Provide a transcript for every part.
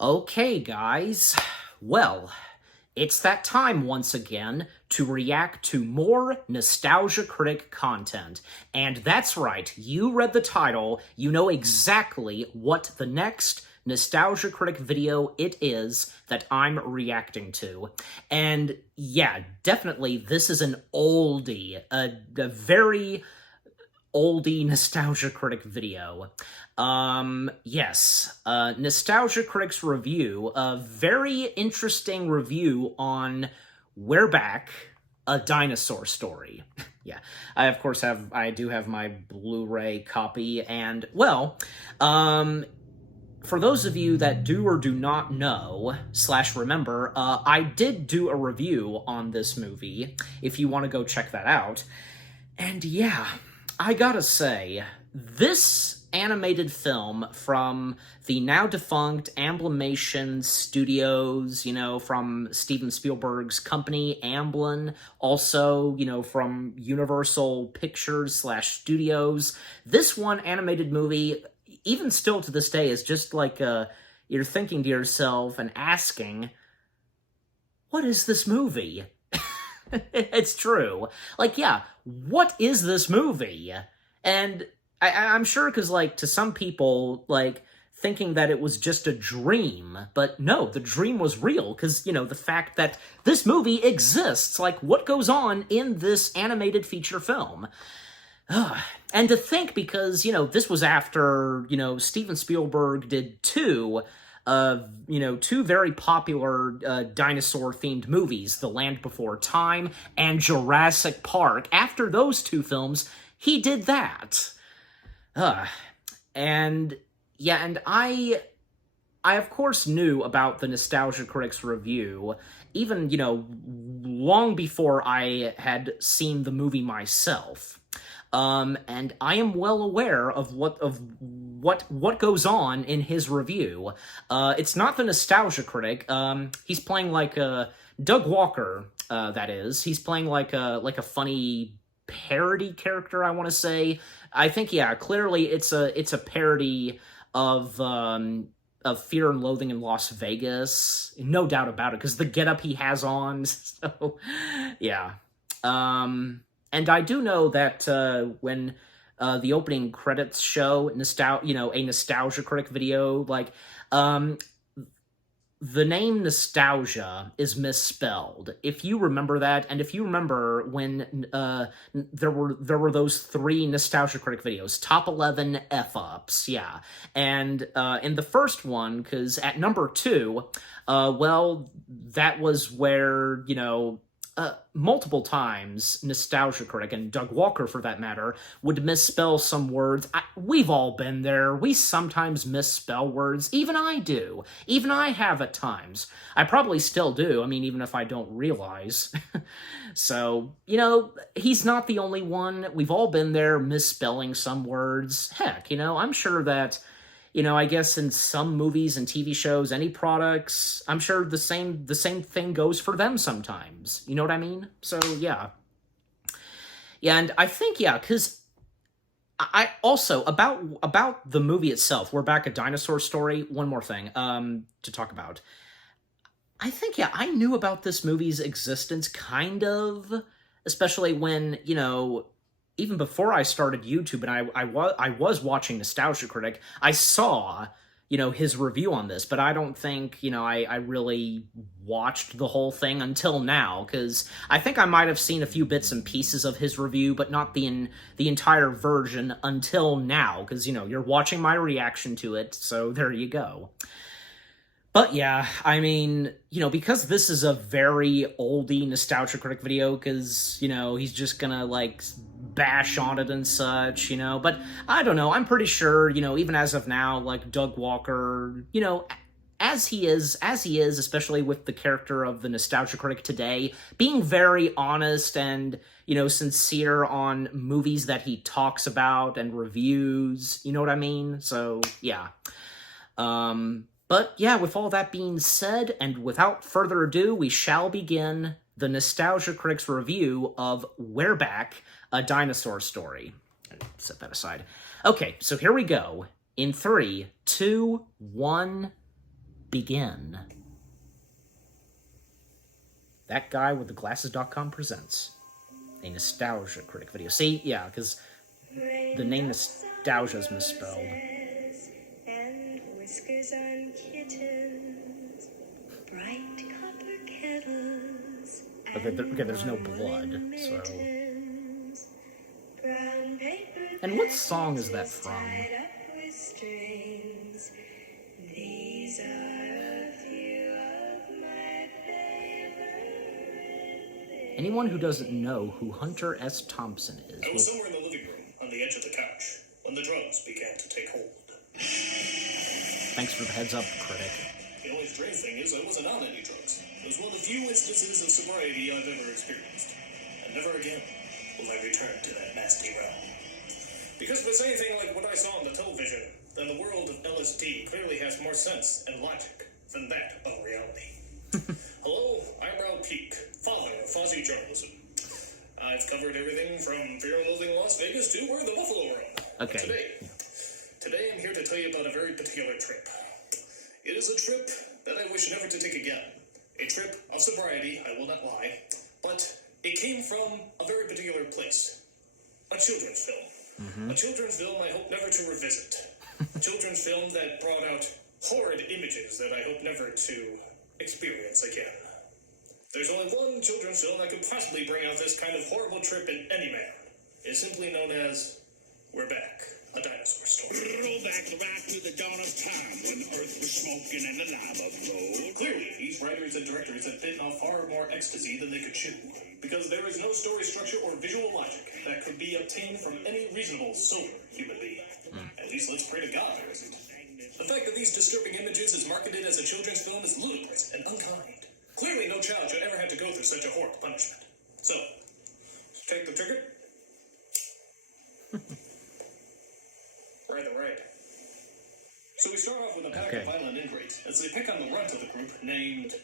Okay, guys. Well, it's that time once again to react to more Nostalgia Critic content. And that's right, you read the title, you know exactly what the next Nostalgia Critic video it is that I'm reacting to. And yeah, definitely this is an oldie, a very oldie Nostalgia Critic video. Yes, Nostalgia Critic's review, a very interesting review on We're Back, a Dinosaur Story. Yeah, I do have my Blu-ray copy, and, well, for those of you that do or do not know, / remember, I did do a review on this movie, if you want to go check that out. And yeah, I gotta say, this animated film from the now defunct Amblimation Studios, from Steven Spielberg's company, Amblin, also, from Universal Pictures / Studios, this one animated movie, even still to this day, is just like, you're thinking to yourself and asking, what is this movie? It's true. Like, yeah, what is this movie? And I'm sure because, to some people, thinking that it was just a dream. But no, the dream was real because, the fact that this movie exists. What goes on in this animated feature film? And to think, because, this was after, Steven Spielberg did two very popular dinosaur-themed movies, The Land Before Time and Jurassic Park. After those two films, he did that. And I of course knew about the Nostalgia Critics review, even, long before I had seen the movie myself. And I am well aware of what goes on in his review. It's not the Nostalgia Critic. He's playing Doug Walker, that is. He's playing like a funny parody character, I want to say. I think, yeah, clearly it's a parody of Fear and Loathing in Las Vegas. No doubt about it, because the getup he has on. So, yeah. And I do know that when the opening credits show a Nostalgia Critic video, the name Nostalgia is misspelled. If you remember that, and if you remember when there were those 3 Nostalgia Critic videos, top 11 F-ups, yeah. And in the first one, because at number 2, well, that was where, multiple times, Nostalgia Critic, and Doug Walker for that matter, would misspell some words. We've all been there. We sometimes misspell words. Even I do. Even I have at times. I probably still do. I mean, even if I don't realize. So, he's not the only one. We've all been there misspelling some words. Heck, I'm sure that I guess in some movies and TV shows, any products, I'm sure the same thing goes for them sometimes. You know what I mean? So, yeah. Yeah, and I think, yeah, because I also, about the movie itself, We're Back, a Dinosaur Story, one more thing to talk about. I think, yeah, I knew about this movie's existence, kind of, especially when, even before I started YouTube and I was watching Nostalgia Critic, I saw, his review on this, but I don't think, I really watched the whole thing until now, because I think I might have seen a few bits and pieces of his review, but not the entire version until now, because, you're watching my reaction to it, so there you go. But yeah, I mean, because this is a very oldie Nostalgia Critic video, because, he's just gonna, bash on it and such, but I don't know, I'm pretty sure, even as of now, Doug Walker, as he is, especially with the character of the Nostalgia Critic today, being very honest and, sincere on movies that he talks about and reviews, you know what I mean? So, yeah. But yeah, with all that being said, and without further ado, we shall begin the Nostalgia Critic's review of We're Back, a Dinosaur Story. Set that aside. Okay, so here we go. In 3, 2, 1, begin. That Guy with the Glasses.com presents a Nostalgia Critic video. See, yeah, because the name Nostalgia is misspelled. And whiskers on kittens, bright copper kettles. Okay, there's no blood, so... And what song is that from? These are a few of my favorite. Anyone who doesn't know who Hunter S. Thompson is... I was somewhere in the living room, on the edge of the couch, when the drugs began to take hold. Thanks for the heads up, Critic. The only strange thing is I wasn't on any drugs. It was one of the few instances of sobriety I've ever experienced. And never again will I return to that nasty realm. Because if it's anything like what I saw on the television, then the world of LSD clearly has more sense and logic than that of reality. Hello, I'm Ralph Peak, father of fuzzy journalism. I've covered everything from Fear and Loathing Las Vegas to where the Buffalo Run. Okay. Today I'm here to tell you about a very particular trip. It is a trip that I wish never to take again. A trip of sobriety, I will not lie, but it came from a very particular place. A children's film. A children's film I hope never to revisit. A children's film that brought out horrid images that I hope never to experience again. There's only one children's film that could possibly bring out this kind of horrible trip in any man. It's simply known as We're Back, a dinosaur story. Roll back to the dawn of time when Earth was smoking and the lava flowed. Clearly, these writers and directors had bitten off far more ecstasy than they could chew, because there is no story structure or visual logic that could be obtained from any reasonable, sober human being. At least let's pray to God there isn't. The fact that these disturbing images is marketed as a children's film is ludicrous and unkind. Clearly, no child should ever have to go through such a horrible punishment. So, take the trigger. Right. So we start off with a pack of violent ingrates as they pick on the runt of the group named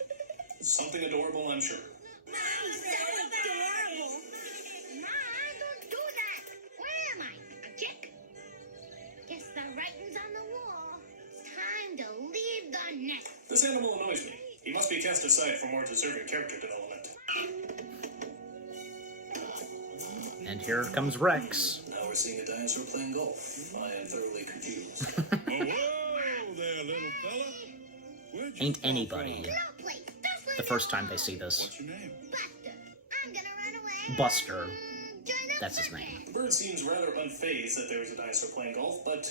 something adorable, I'm sure. Mom, so adorable. Mom, don't do that. Where am I? A chick? Guess the writing's on the wall. It's time to leave the nest. This animal annoys me. He must be cast aside for more deserving character development. And here comes Rex. Now we're seeing a dinosaur playing golf. I am thoroughly confused. Whoa there, little fella. Ain't anybody No place. the first time they see this. What's your name? Buster, I'm gonna run away. Buster. Join the That's his circus. name. The bird seems rather unfazed that there is a dinosaur playing golf, but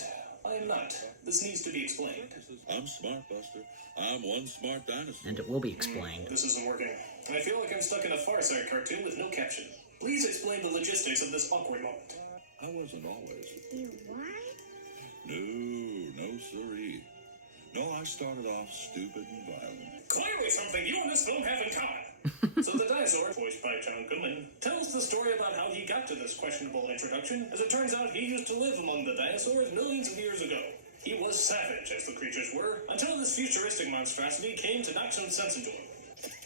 I am not. This needs to be explained. I'm smart, Buster. I'm one smart dinosaur. And it will be explained. This isn't working. I feel like I'm stuck in a Far Side cartoon with no caption. Please explain the logistics of this awkward moment. I wasn't always. You what? No, siree. No, I started off stupid and violent. Clearly something you and this film have in common. So the dinosaur, voiced by John Goodman, tells the story about how he got to this questionable introduction. As it turns out, he used to live among the dinosaurs millions of years ago. He was savage, as the creatures were, until this futuristic monstrosity came to knock some sense into him.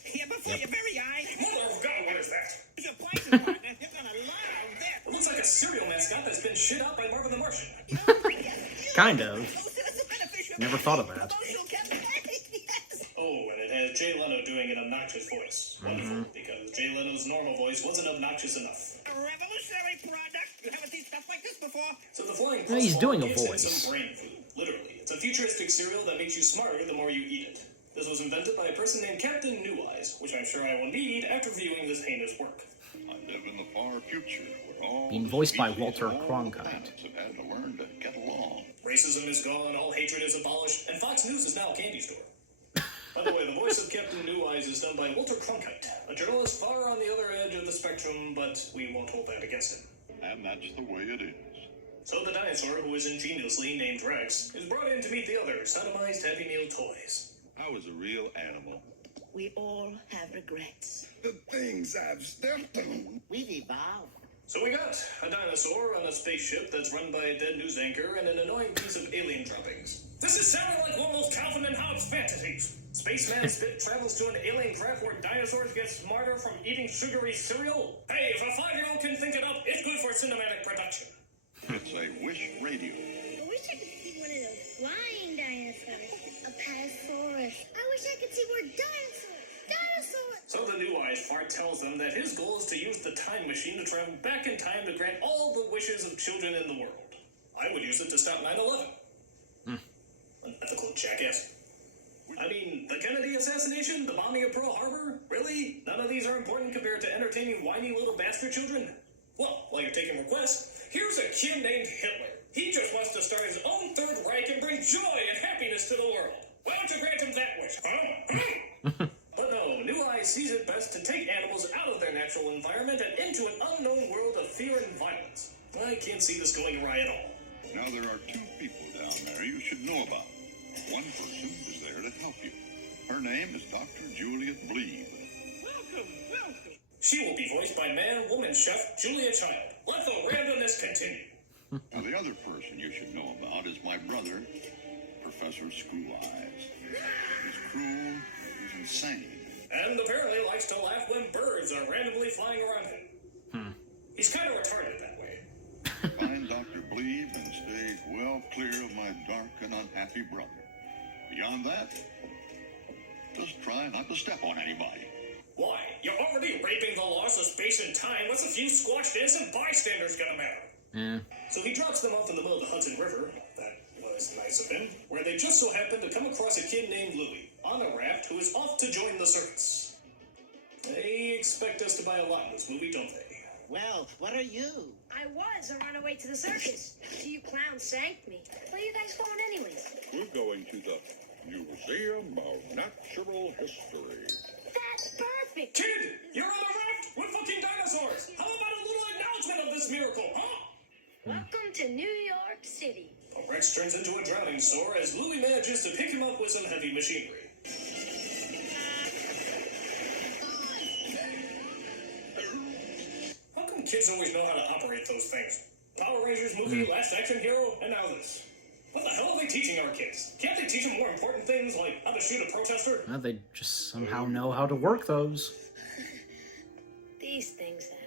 Here before your very eyes. Mother of God, what is that? It's a poison partner. You're gonna love this. It looks like a cereal mascot that's been shit out by Marvin the Martian. Kind of. Never thought of that. Oh, and it has Jay Leno doing an obnoxious voice. Wonderful, because Jay Leno's normal voice wasn't obnoxious enough. A revolutionary product. You haven't seen stuff like this before. So the flying No, he's doing a gives it voice. some brain food, literally. It's a futuristic cereal that makes you smarter the more you eat it. This was invented by a person named Captain New Eyes, which I'm sure I will need after viewing this heinous work. I live in the far future where all Being voiced by species Walter of all Cronkite. planets have had to learn to get along. Racism is gone, all hatred is abolished, and Fox News is now a candy store. By the way, the voice of Captain New Eyes is done by Walter Cronkite, a journalist far on the other edge of the spectrum, but we won't hold that against him. And that's the way it is. So the dinosaur, who is ingeniously named Rex, is brought in to meet the other sodomized Happy Meal toys. I was a real animal. We all have regrets. The things I've stepped on. We've evolved. So we got a dinosaur on a spaceship that's run by a dead news anchor and an annoying piece of alien droppings. This is sounding like one of those Calvin and Hobbes fantasies. Spaceman Spit travels to an alien craft where dinosaurs get smarter from eating sugary cereal. Hey, if a 5-year-old can think it up, it's good for cinematic production. It's a wish radio. I wish I could see one of those flying dinosaurs. A Patasaurus. surprise part tells them that his goal is to use the time machine to travel back in time to grant all the wishes of children in the world. I would use it to stop 9/11. Unethical jackass. I mean, the Kennedy assassination, the bombing of Pearl Harbor? Really? None of these are important compared to entertaining whiny little bastard children? Well, while you're taking requests, here's a kid named Hitler. He just wants to start his own Third Reich and bring joy and happiness to the world. Why don't you grant him that wish? But no, New Eyes sees it best to take animals out of their natural environment and into an unknown world of fear and violence. I can't see this going awry at all. Now there are two people down there you should know about. One person is there to help you. Her name is Dr. Juliet Bleeb. Welcome, welcome. She will be voiced by man-woman chef Julia Child. Let the randomness continue. Now the other person you should know about is my brother, Professor Screw Eyes. He's cruel, he's insane. And apparently likes to laugh when birds are randomly flying around him. He's kind of retarded that way. Find Dr. Bleeb and stay well clear of my dark and unhappy brother. Beyond that, just try not to step on anybody. Why? You're already raping the laws of space and time. What's a few squashed innocent bystanders gonna matter? So he drops them off in the middle of the Hudson River. That was nice of him. Where they just so happen to come across a kid named Louie on a raft who is off to join the circus. They expect us to buy a lot in this movie, don't they? Well, what are you? I was on our way to the circus. So you clowns sank me. Where are you guys going anyways? We're going to the Museum of Natural History. That's perfect. Kid, you're on a raft with fucking dinosaurs. How about a little acknowledgement of this miracle, huh? Welcome to New York City. Rex turns into a drowning sore as Louie manages to pick him up with some heavy machinery. How come kids always know how to operate those things? Power Rangers movie, Last Action Hero, and now this. What the hell are they teaching our kids? Can't they teach them more important things like how to shoot a protester? Well, they just somehow know how to work those. These things happen.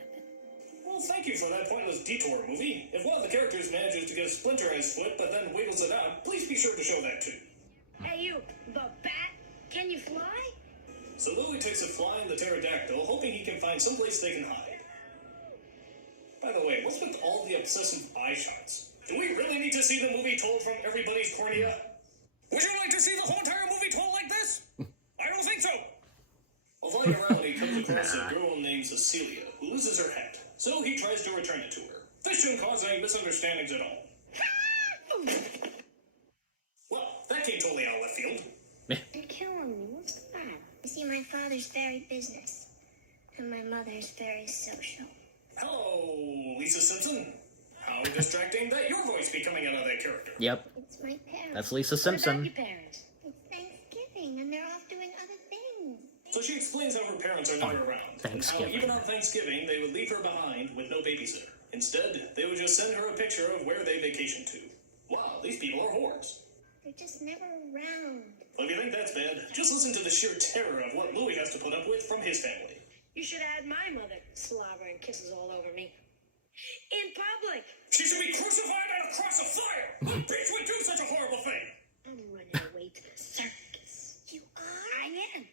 Well, thank you for that pointless detour movie. If one of the characters manages to get a splinter in his foot but then wiggles it out, please be sure to show that too. Hey you, the bat, can you fly? So Louie takes a fly in the pterodactyl, hoping he can find someplace they can hide. By the way, what's with all the obsessive eye shots? Do we really need to see the movie told from everybody's cornea? Would you like to see the whole entire movie told like this? I don't think so. While flying around, he comes across a girl named Cecilia, who loses her hat. So he tries to return it to her. This shouldn't cause any misunderstandings at all. Well, that came totally out of left field. You're killing me. What's the matter? You see, my father's very business, and my mother's very social. Hello, Lisa Simpson. How distracting that your voice be coming out of that character. Yep, It's my parents. that's Lisa What about Simpson. your parents? It's Thanksgiving, and they're off doing other things. So she explains how her parents are never around. Thanksgiving. And how even on Thanksgiving, they would leave her behind with no babysitter. Instead, they would just send her a picture of where they vacation to. Wow, these people are whores. They're just never around. Well, if you think that's bad, just listen to the sheer terror of what Louie has to put up with from his family. You should add my mother slobbering kisses all over me. In public. She should be crucified on a cross of fire! What bitch would do such a horrible thing? I'm running away to the circus. You are? I am.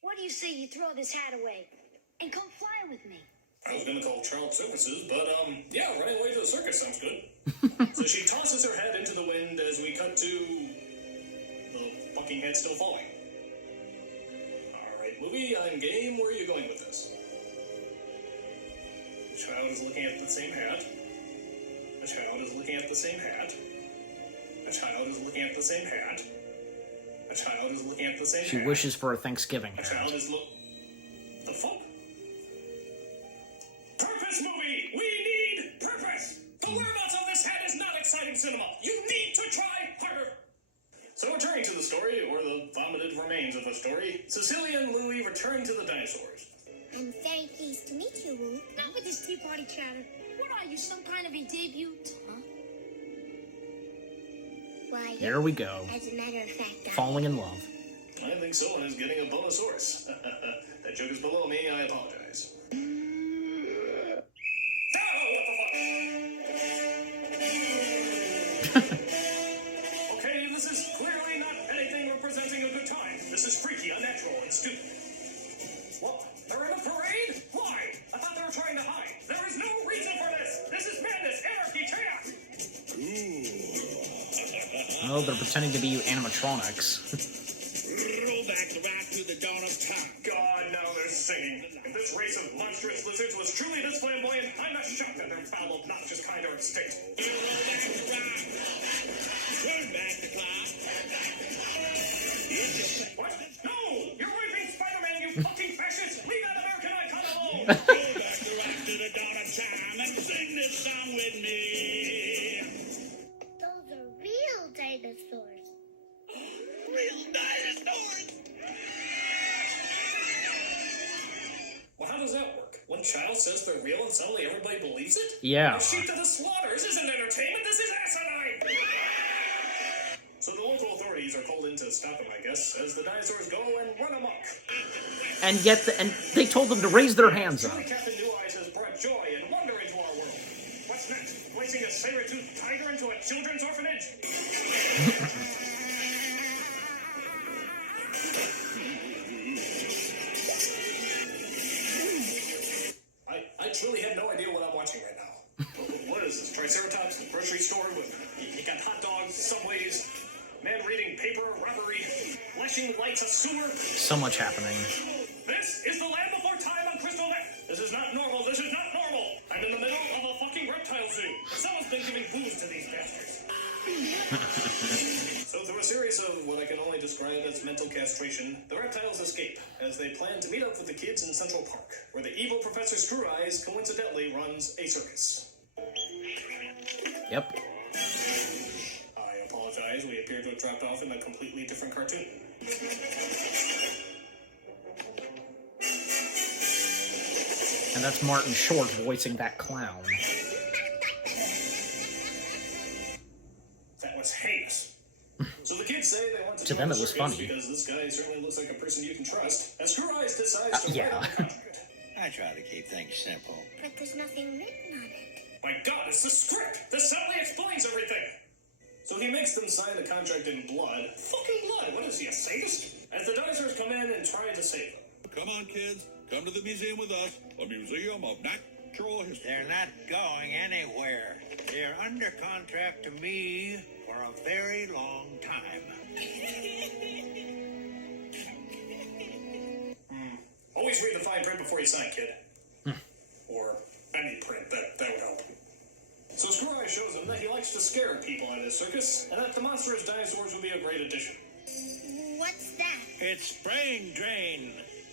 What do you say you throw this hat away and come fly with me? I was gonna call child services, but, yeah, running away to the circus sounds good. So she tosses her head into the wind as we cut to the fucking head still falling. Alright, movie, I'm game. Where are you going with this? The child is looking at the same hat. The child is looking at the same hat. The child is looking at the same hat. A child is looking at the same She hat. wishes for a Thanksgiving A hat. child is The fuck? Purpose movie! We need purpose! The whereabouts of this hat is not exciting cinema. You need to try harder! So returning to the story, or the vomited remains of a story, Cecilia and Louie return to the dinosaurs. I'm very pleased to meet you, Woo. Not with this tea party chatter. What are you, some kind of a debut? Huh? Why, There we go. as a matter of fact, Falling in love. I think someone is getting a bonosaurus. That joke is below me, I apologize. Okay, this is clearly not anything representing a good time. This is freaky, unnatural, and stupid. Well, they're for the parade? Why? I thought they were trying to hide. There is no reason for this. This is madness, anarchy, chaos. Oh, they're pretending to be animatronics. Roll back the rock to the dawn of time. God, now they're singing. If this race of monstrous lizards was truly this flamboyant, I'm not shocked that their foul, obnoxious kind are extinct. Roll back the rock. Turn back the clock. What? No! You're raping Spider-Man, you fucking fascist! Leave that American icon alone! Roll back the rock to the dawn of time and sing this song with me. Those are real dinosaurs. Real dinosaurs. Well, how does that work? One child says they're real and suddenly everybody believes it? Yeah. Sheep to the slaughter! This isn't entertainment, this is asinine! So the local authorities are called in to stop him, I guess, as the dinosaurs go and run amok. And yet, and they told them to raise their hands up. Surely Captain New Eyes has brought joy and wonder into our world. What's next? Placing a saber-toothed tiger into a children's orphanage? I truly have no idea what I'm watching right now. What is this? Triceratops? Grocery store? You got hot dogs, subways, man reading paper, robbery, flashing lights, a sewer. So much happening. This is the Land Before Time on Crystal Lake. This is not normal. This is not normal. I'm in the middle of a fucking reptile zoo. Someone's been giving booze to these bastards. So through a series of what I can only describe as mental castration, the reptiles escape as they plan to meet up with the kids in Central Park, where the evil Professor Screw Eyes coincidentally runs a circus. Yep. I apologize. We appear to have dropped off in a completely different cartoon. And that's Martin Short voicing that clown. That was heinous. So the kids say they want to To them join it was the circus funny. because this guy certainly looks like a person you can trust. And Screw Eyes decides to Yeah. write the contract. I try to keep things simple. But there's nothing written on it. My God, it's the script! This suddenly explains everything! So he makes them sign the contract in blood. Fucking blood! What is he, a sadist? As the dinosaurs come in and try to save them. Come on, kids. Come to the museum with us. A museum of natural history. They're not going anywhere. They're under contract to me for a very long time. Always read the fine print before you sign, kid. Or any print, that would help. So Screw Eyes shows him that he likes to scare people at his circus, and that the monstrous dinosaurs would be a great addition. What's that? It's brain drain.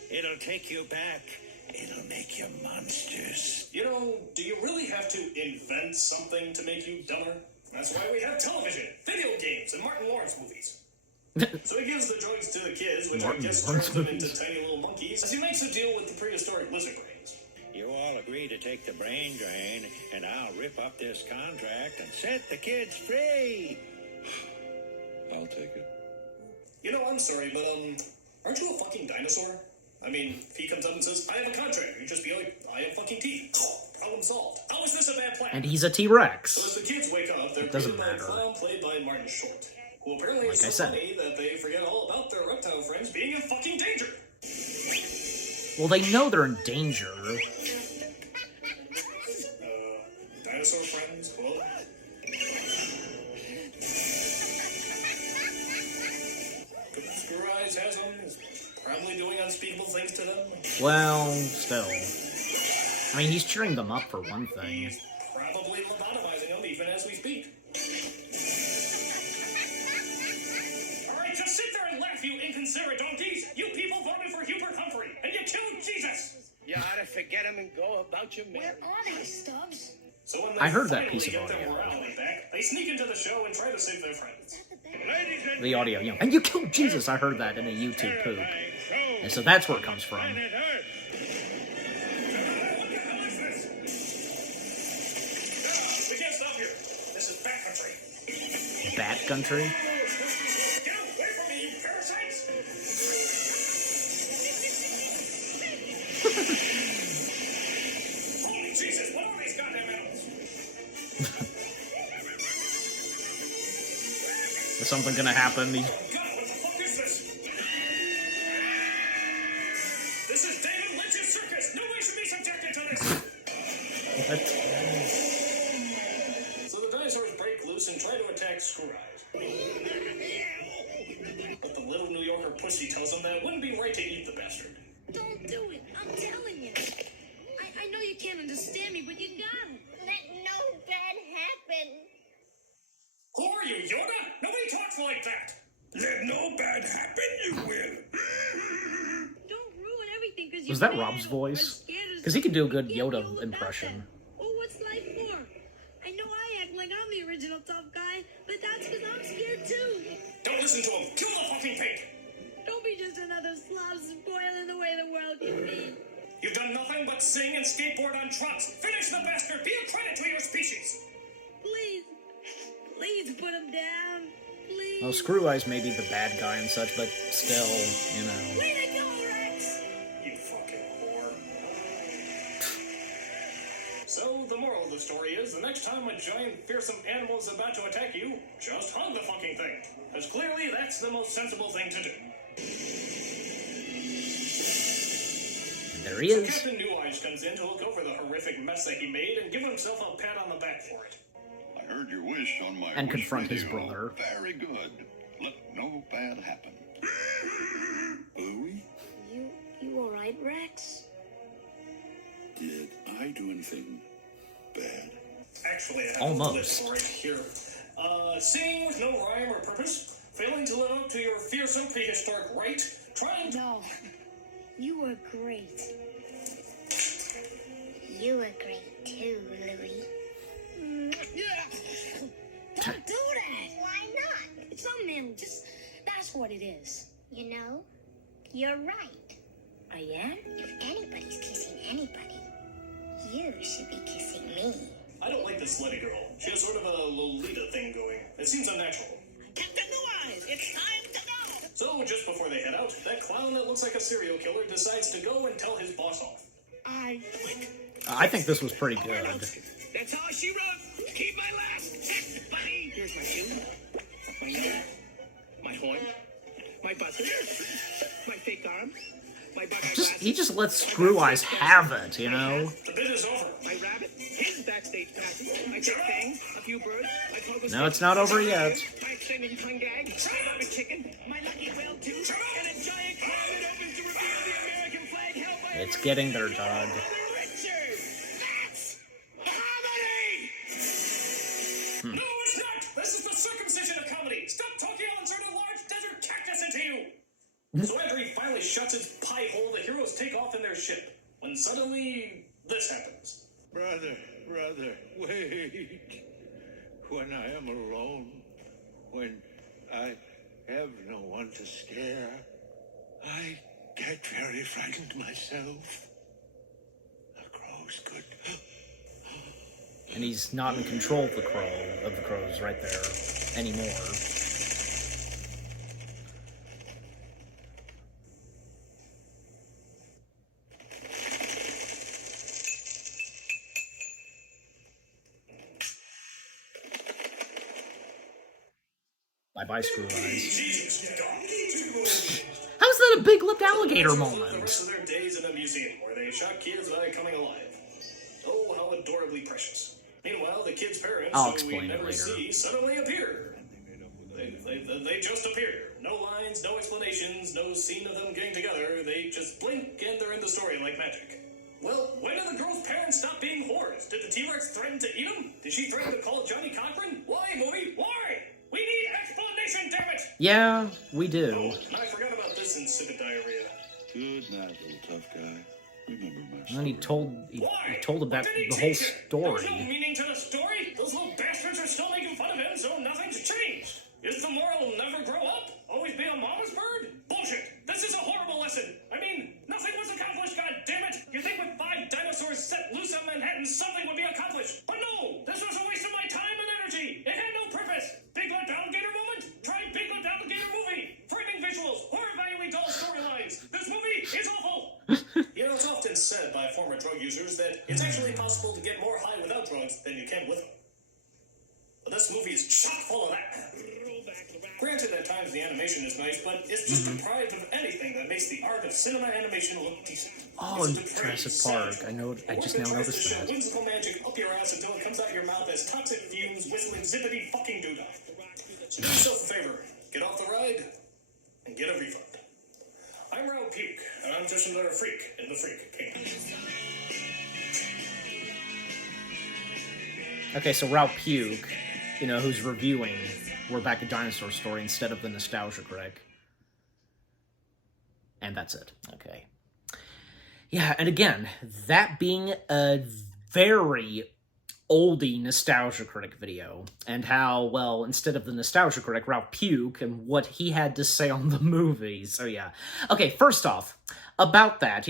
It'll take you back. It'll make you monsters. You know, do you really have to invent something to make you dumber? That's why we have television, video games, and Martin Lawrence movies. So he gives the drugs to the kids, which Martin I guess Lawrence turns them into movies. tiny little monkeys, as he makes a deal with the prehistoric lizard brains. You all agree to take the brain drain, and I'll rip up this contract and set the kids free. I'll take it. You know, I'm sorry, but, aren't you a fucking dinosaur? I mean, if he comes up and says, I have a contract, you just be like, I have fucking teeth. Problem solved. How is this a bad plan? And he's a So T-Rex. as the kids wake up, they're It doesn't greeted by a matter. clown played by Martin Short, who apparently is Like I so said. funny that they forget all about their reptile friends being in fucking danger. Well, they know they're in danger. Dinosaur friends, well... Screw Eyes has them, is probably doing unspeakable things to them. Well, still. I mean, he's cheering them up for one thing. He's probably lobotomizing them even as we speak. Alright, just sit there and laugh, you inconsiderate donkeys! You people voted for Hubert Humphrey, and you killed Jesus! You ought to forget him and go about your Where are they, Stubbs? So when they I heard that finally piece of get their audio. morality back, they sneak into the show and try to save their friends. Ladies and The audio, you know. And you killed Jesus! I heard that in a YouTube poop. And so that's where it comes from. planet Earth. What the hell is this? We can't stop here. This is back country. Bat country? Get away from me, you parasites! Holy Jesus, what are these goddamn animals? Is something gonna happen? God, what the fuck is this? This is David Lynch's circus! What? So the dinosaurs break loose and try to attack Screw Eyes. But the little New Yorker pussy tells him that it wouldn't be right to eat the bastard. Don't do it. I'm telling you. I know you can't understand me, but you gotta. Let no bad happen. Who are you, Yoda? Nobody talks like that. Let no bad happen, you will. Don't ruin everything because Was that Rob's voice? Because he could do a good Yoda impression. Oh, what's life for? I know I act like I'm the original tough guy, but that's because I'm scared too. Don't listen to him. Kill the fucking pig. Don't be just another slob spoiling the way the world can be. You've done nothing but sing and skateboard on trucks. Finish the bastard. Be a credit to your species. Please, please put him down. Please. Well, Screw Eyes may be the bad guy and such, but still, you know. Way to go, Rex! You fucking whore. So, the moral of the story is, the next time a giant, fearsome animal is about to attack you, just hug the fucking thing. Because clearly, that's the most sensible thing to do. And there he So is. Captain New Eyes comes in to look over the horrific mess that he made and give himself a pat on the back for it. I heard your wish on my And wish confront his radio. brother. Very good. Let no bad happen. Bowie, You alright, Rex? did I do anything bad? Actually, I have Almost. a list for it here. Singing with no rhyme or purpose, failing to live up to your fearsome prehistoric right, trying to... No. You were great. You were great too, Louie. Don't do that! Why not? It's unmanly. That's what it is. You know, you're right. I am? If anybody's kissing anybody, you should be kissing me. I don't like this Letty girl. She has sort of a Lolita thing going. It seems unnatural. Captain New Eyes, it's time to go. So, just before they head out, that clown that looks like a serial killer decides to go and tell his boss off. I think this was pretty good. That's how she runs. Keep my last. Buddy. Here's my shoe. My nose. My horn. My buzzer. My fake arm. My bug-eye glasses. He just lets Screw Eyes have it, you know? The bit is over. My rabbit. His backstage passes. I take things. A few birds. I pogo No, it's not over yet. My extended tongue gag. My rabbit chicken. My lucky whale tooth. And a giant crab that opens to reveal the American flag held by It's getting there, Doug. Richard. That's comedy. No, it's not! This is the circumcision of comedy! Stop talking! I'll insert a large desert cactus into you! So after he finally shuts his pie hole, the heroes take off in their ship. When suddenly, this happens. Brother, wait. When I am alone, when I have no one to scare, I get very frightened myself. The crow's good. And he's not in control of the crows right there anymore. Bye-bye, Screw Eyes. How's that a big-lipped alligator The moment? rest of their days in a museum where they shot kids without coming alive. Oh, how adorably precious. Meanwhile, the kids' parents, I'll who we explain it never later. see, suddenly appear. They just appear. No lines, no explanations, no scene of them getting together. They just blink and they're in the story like magic. Well, when did the girl's parents stop being whores? Did the T-Rex threaten to eat them? Did she threaten to call Johnny Cochran? Why, movie? Why? We need explanation, damn it! Yeah, we do. Oh, and I forgot about this insipid diarrhea. Good night, little tough guy. Remember my And then he told about Why did he the whole change it? There was no story. meaning to the story. Those little bastards are still making fun of him, so nothing's changed. Is the moral never grow up? Always be a mama's bird? Bullshit. This is a horrible lesson. I mean, nothing was accomplished, god damn it. You think with 5 dinosaurs set loose on Manhattan, something would be accomplished. But no, this was a waste of my time and energy. It had no purpose. Big Lip Alligator moment? Try Big Lip Alligator movie. Frightening visuals, horrifyingly dull storylines. This movie is awful. You know, it's often said by former drug users that it's actually possible to get more high without drugs than you can with them. But this movie is chock full of that. Granted, at times the animation is nice, but it's just deprived of anything that makes makes the art of cinema animation look decent. Oh, Is in it to Jurassic praise, Park. sad? I know. I Or just if it now tries to noticed show that. whimsical magic up your ass until it comes out your mouth as toxic fumes whistling zippity fucking doodah. So do yourself a favor, get off the ride, and get a refund. I'm Ralph Puke, and I'm just another freak in the Freak Kingdom. Okay, so Ralph Puke, who's reviewing We're Back, a Dinosaur Story instead of the Nostalgia Critic. And that's it. Okay. Yeah, and again, that being a very oldie Nostalgia Critic video, and how, well, instead of the Nostalgia Critic, Ralph Puke, and what he had to say on the movie. So yeah. Okay, first off, about that,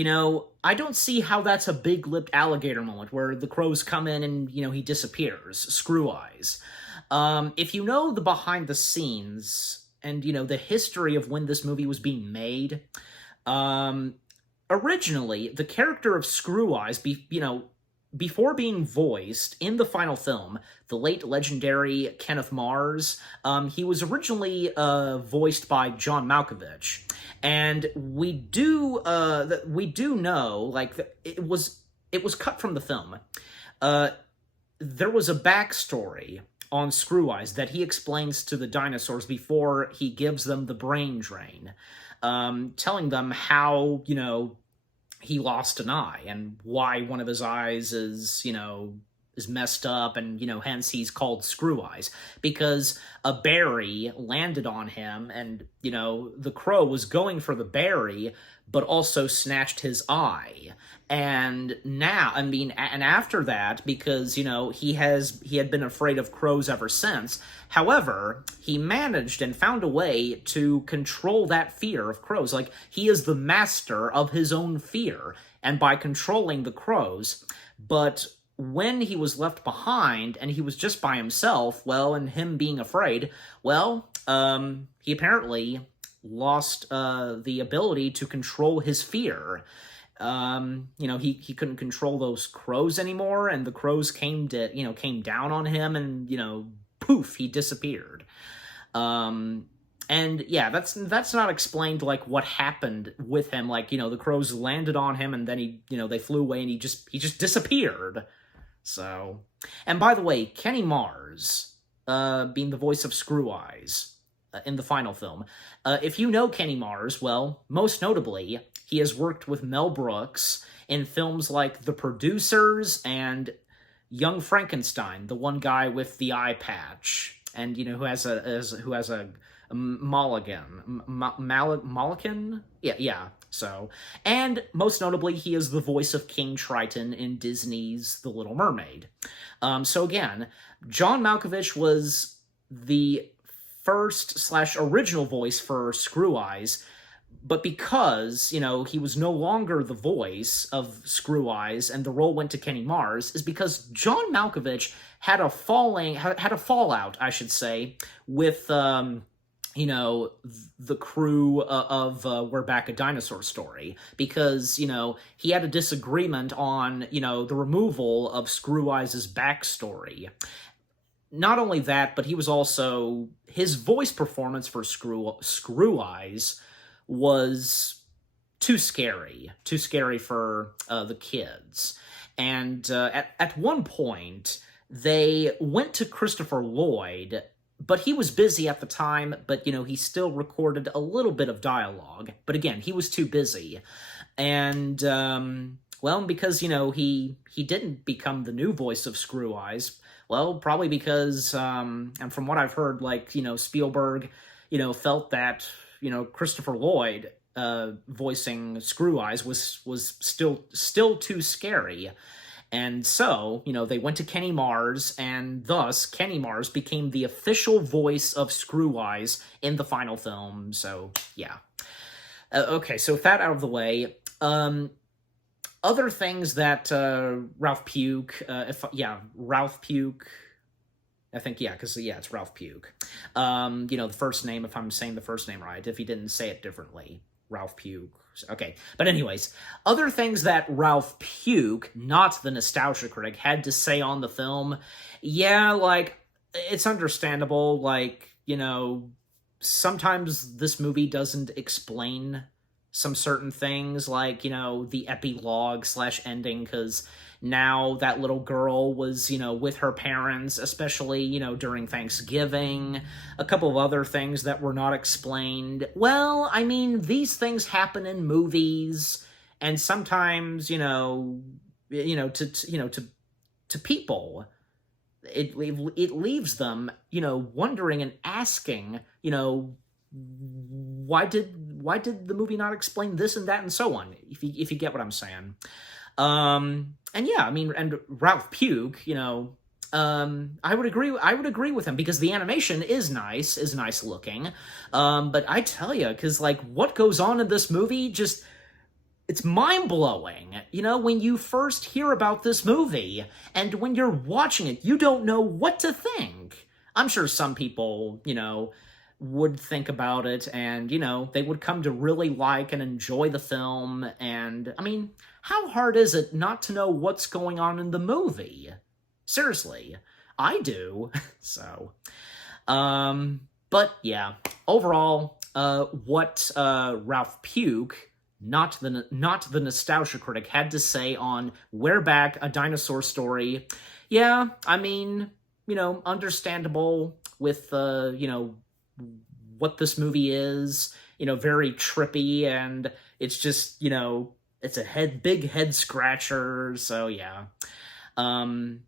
I don't see how that's a big-lipped alligator moment, where the crows come in and, he disappears. Screw Eyes. If you know the behind-the-scenes, and, the history of when this movie was being made, originally, the character of Screw Eyes, before being voiced in the final film, the late legendary Kenneth Mars, he was originally voiced by John Malkovich, and we do know, like, it was cut from the film. There was a backstory on Screw Eyes that he explains to the dinosaurs before he gives them the brain drain, telling them how, he lost an eye, and why one of his eyes is messed up, and, hence he's called Screw Eyes. Because a berry landed on him, and, the crow was going for the berry, but also snatched his eye. And now, and after that, because, he had been afraid of crows ever since. However, he managed and found a way to control that fear of crows. Like, he is the master of his own fear, and by controlling the crows. But when he was left behind, and he was just by himself, well, and him being afraid, well, he apparently lost the ability to control his fear. He couldn't control those crows anymore, and the crows came down on him, and, poof, he disappeared. And yeah, that's not explained, like, what happened with him. Like, the crows landed on him, and then they flew away, and he just disappeared. So, and by the way, Kenny Mars, being the voice of Screw Eyes in the final film, if you know Kenny Mars, well, most notably, he has worked with Mel Brooks in films like The Producers and Young Frankenstein, the one guy with the eye patch, and, who has a mulligan. Mulligan? Yeah. So, and most notably, he is the voice of King Triton in Disney's The Little Mermaid. So again, John Malkovich was the first/original voice for Screw Eyes, but because, he was no longer the voice of Screw Eyes and the role went to Kenny Mars, is because John Malkovich had a fallout, I should say, with, the crew of We're Back, a Dinosaur Story, because, he had a disagreement on, the removal of Screw Eyes' backstory. Not only that, but he was also, his voice performance for Screw Eyes was too scary for the kids. And at one point, they went to Christopher Lloyd, but he was busy at the time, but, he still recorded a little bit of dialogue. But again, he was too busy. And, well, because, he didn't become the new voice of Screw Eyes, well, probably because, and from what I've heard, like, Spielberg, felt that, Christopher Lloyd voicing Screw Eyes was still too scary. And so, they went to Kenny Mars, and thus Kenny Mars became the official voice of Screw Eyes in the final film. So, yeah. Okay, so with that out of the way, other things that Ralph Puke, Ralph Puke, I think, it's Ralph Puke. The first name, if I'm saying the first name right, if he didn't say it differently, Ralph Puke. Okay, but anyways, other things that Ralph Puke, not the Nostalgia Critic, had to say on the film, yeah, like, it's understandable, like, sometimes this movie doesn't explain some certain things, like, the epilogue slash ending, because now that little girl was, with her parents, especially, during Thanksgiving, a couple of other things that were not explained. Well, I mean, these things happen in movies, and sometimes, to people, it leaves them, wondering and asking, why did the movie not explain this and that and so on, if you get what I'm saying. And yeah, I mean, and Ralph Pugh, I would agree with him, because the animation is nice looking. But I tell you, because, like, what goes on in this movie, just, it's mind-blowing, when you first hear about this movie, and when you're watching it, you don't know what to think. I'm sure some people, would think about it, and, they would come to really like and enjoy the film, and, I mean, how hard is it not to know what's going on in the movie? Seriously, I do. So, but yeah, overall, what Ralph Pugh, not the Nostalgia Critic, had to say on We're Back, A Dinosaur Story, yeah, I mean, understandable with, what this movie is, very trippy, and it's just, it's a big head scratcher, so yeah. And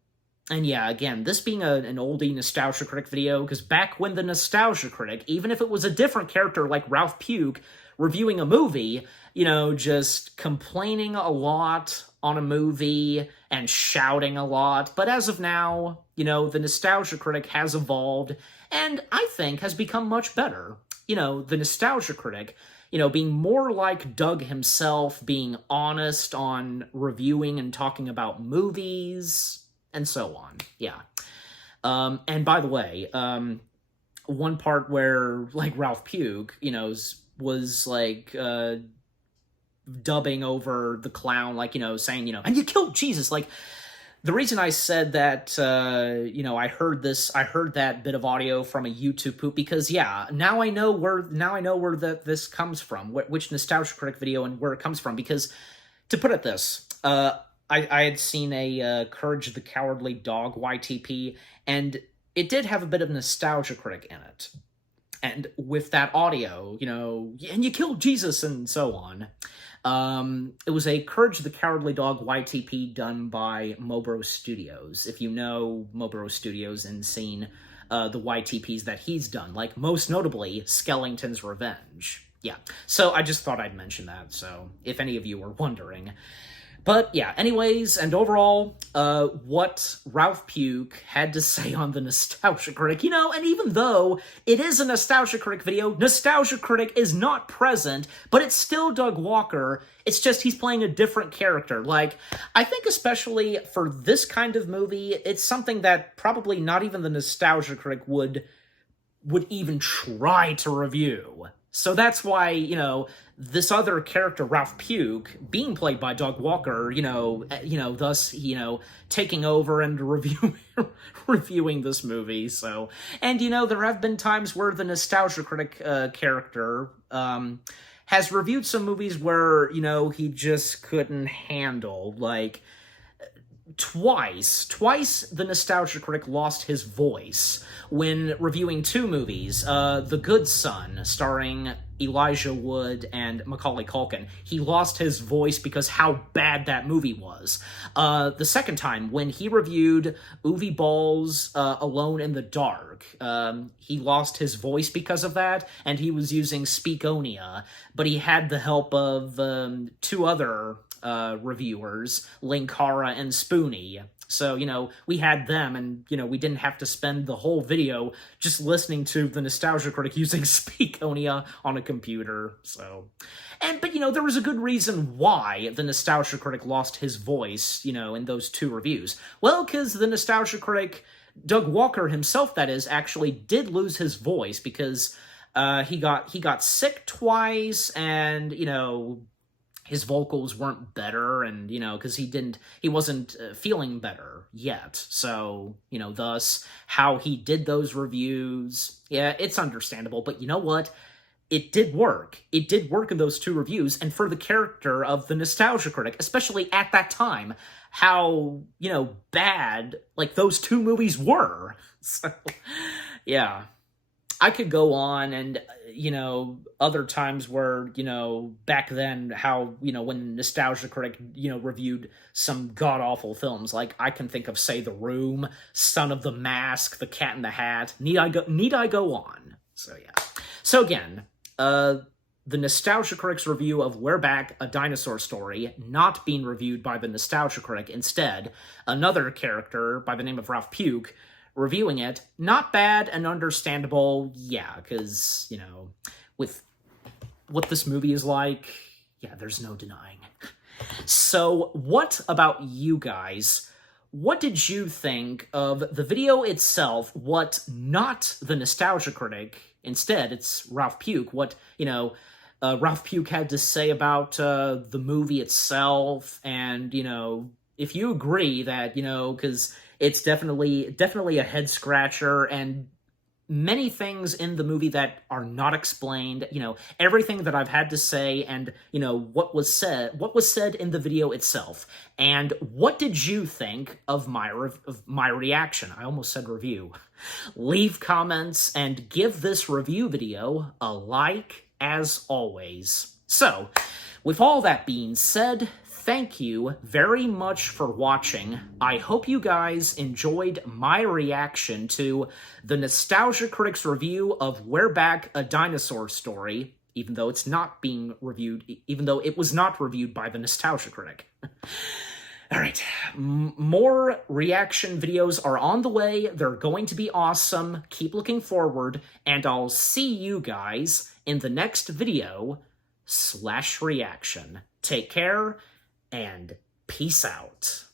yeah, again, this being an oldie Nostalgia Critic video, because back when the Nostalgia Critic, even if it was a different character like Ralph Pugh reviewing a movie, just complaining a lot on a movie and shouting a lot, but as of now, the Nostalgia Critic has evolved, and I think has become much better. The Nostalgia Critic, being more like Doug himself, being honest on reviewing and talking about movies, and so on. Yeah. And by the way, one part where, like, Ralph Pugh, was, like, dubbing over the clown, like, saying, and you killed Jesus, like, the reason I said that, I heard that bit of audio from a YouTube poop, because, yeah, now I know where this comes from, which Nostalgia Critic video and where it comes from, because, to put it this, I had seen a Courage the Cowardly Dog YTP, and it did have a bit of Nostalgia Critic in it. And with that audio, and you killed Jesus and so on. It was a Courage the Cowardly Dog YTP done by Mobro Studios. If you know Mobro Studios and seen the YTPs that he's done, like most notably Skellington's Revenge. Yeah, so I just thought I'd mention that, so if any of you were wondering. But yeah, anyways, and overall, what Ralph Pugh had to say on the Nostalgia Critic, and even though it is a Nostalgia Critic video, Nostalgia Critic is not present, but it's still Doug Walker. It's just he's playing a different character. Like, I think especially for this kind of movie, it's something that probably not even the Nostalgia Critic would even try to review. So that's why, this other character, Ralph Pugh, being played by Doug Walker, thus, taking over and reviewing this movie, so. And, there have been times where the Nostalgia Critic character has reviewed some movies where, he just couldn't handle, like, Twice, the Nostalgia Critic lost his voice when reviewing two movies, The Good Son, starring Elijah Wood and Macaulay Culkin. He lost his voice because how bad that movie was. The second time, when he reviewed Uwe Ball's Alone in the Dark, he lost his voice because of that, and he was using Speakonia, but he had the help of two other reviewers, Linkara and Spoonie. So, we had them, and, we didn't have to spend the whole video just listening to the Nostalgia Critic using Speakonia on a computer, so. But, there was a good reason why the Nostalgia Critic lost his voice, in those two reviews. Well, because the Nostalgia Critic, Doug Walker himself, that is, actually did lose his voice, because he got sick twice, and, his vocals weren't better, and, because he wasn't feeling better yet. So, thus, how he did those reviews, yeah, it's understandable. But you know what? it did work. It did work in those two reviews, and for the character of the Nostalgia Critic, especially at that time, how, bad, like, those two movies were. So, yeah. I could go on and, other times where, back then, how, when Nostalgia Critic, reviewed some god-awful films, like, I can think of, say, The Room, Son of the Mask, The Cat in the Hat. Need I go on? So, yeah. So, again, the Nostalgia Critic's review of We're Back, A Dinosaur Story, not being reviewed by the Nostalgia Critic. Instead, another character by the name of Ralph Puke reviewing it. Not bad and understandable, yeah, because, with what this movie is like, yeah, there's no denying. So, what about you guys? What did you think of the video itself? What not the Nostalgia Critic? Instead, it's Ralph Puke. What, Ralph Puke had to say about the movie itself, and, if you agree that, because it's definitely a head-scratcher, and many things in the movie that are not explained, everything that I've had to say, and, what was said in the video itself. And what did you think of my reaction? I almost said review. Leave comments and give this review video a like, as always. So, with all that being said, thank you very much for watching. I hope you guys enjoyed my reaction to the Nostalgia Critic's review of We're Back, A Dinosaur Story, even though it was not reviewed by the Nostalgia Critic. Alright, more reaction videos are on the way. They're going to be awesome. Keep looking forward, and I'll see you guys in the next video /reaction. Take care, and peace out.